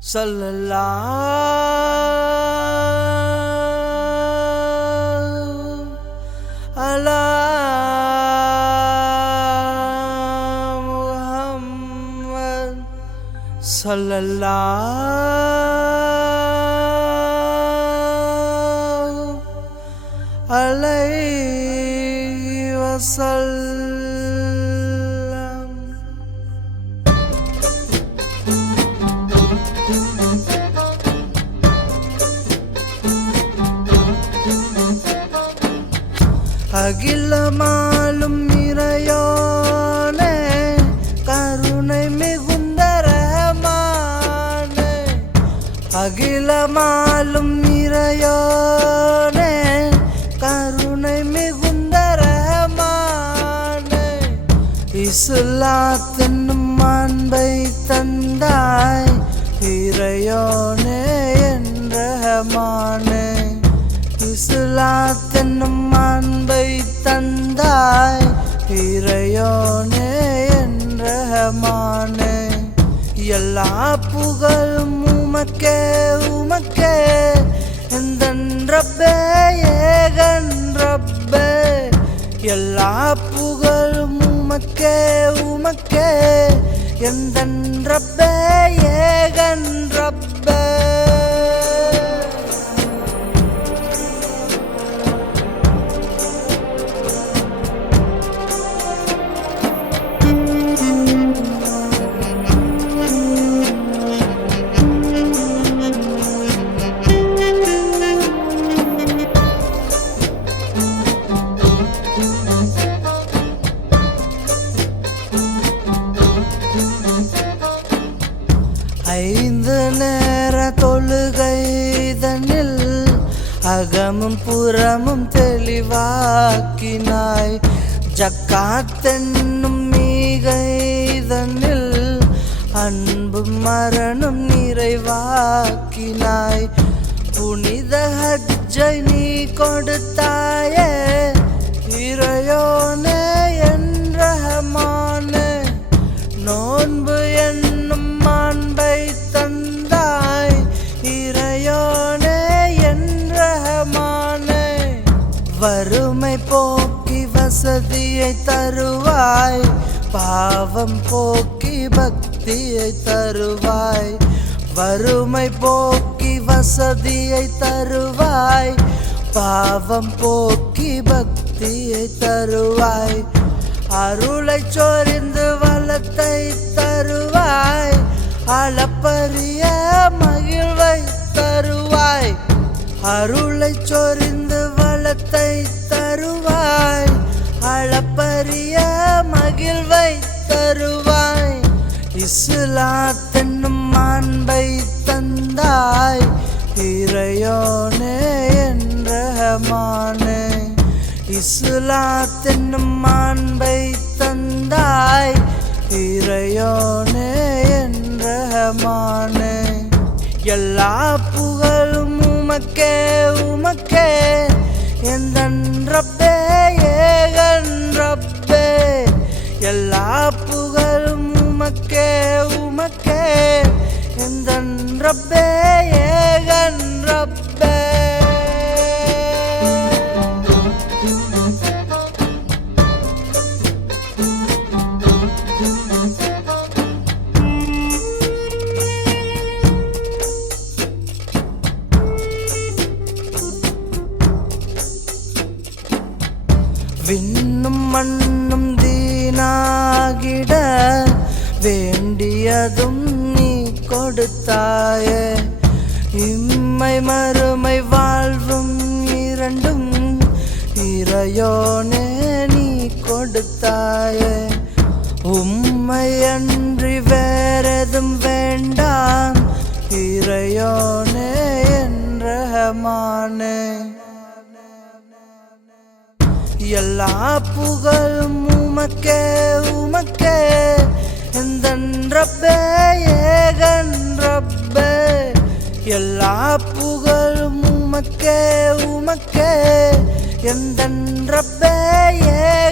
sallallahu ala Muhammad alayhi wa sallam. அகிலமாலும் இறையோனே கருணை மிகுந்த ரஹமானே அகிலமாலும் இறையோனே கருணை மிகுந்த ரஹமானே இஸ்லாத்தென்னும் அன்பை தந்தாய் இறையோனே என் ரஹமானே இஸ்லாத்தென்னும் எல்லா புகழும் உமக்கே உமக்கே. எந்த ரப்பே ஏகன் ரப்பே எல்லா புகழும் உமக்கே உமக்கே. எந்த ரப்பே ஏகன் ஐந்து நேர தொழுகைதனில் அகமும் புறமும் தெளிவாக்கினாய். ஜக்காத்தென்னும் மீகைதனில் அன்பும் மரணம் நிறைவாக்கினாய். புனித ஹஜ்ஜை நீ கொடுத்த வசதியை தருவாய். பாவம் போக்கி பக்தியை தருவாய். வறுமை போக்கி வசதியை தருவாய். பாவம் போக்கி பக்தியை தருவாய். அருளை சொரிந்து வளத்தை தருவாய். அளப்பரிய மகிழ்வை தருவாய். அருளை சொரி தருவாய். இஸ்லாத்தென்னும் மாண்பை தந்தாய். இறையோனே என் ரஹமானே இஸ்லாத்தென்னும் மாண்பை தந்தாய். இறையோனே என் ரஹமானே எல்லா புகழும் உமக்கே உமக்கே ரப்பே ஏகன் ரப்பே. விண்ணும் மண்ணும் தீனாகிட வேண்டியதும் கொடுத்தாயே. இம்மை மறுமை வாழ்வும் இரண்டும் இறையோனே நீ கொடுத்தாயே. உம்மை அன்றி வேறெதும் வேண்டாம் இறையோனே என்றமானே எல்லா புகழும் உமக்கே உமக்கே. எந்த ரப்பே ஏகன் ரப்பே எல்லா புகழும் உமக்கே உமக்கே. எந்த ரப்பே ஏகன்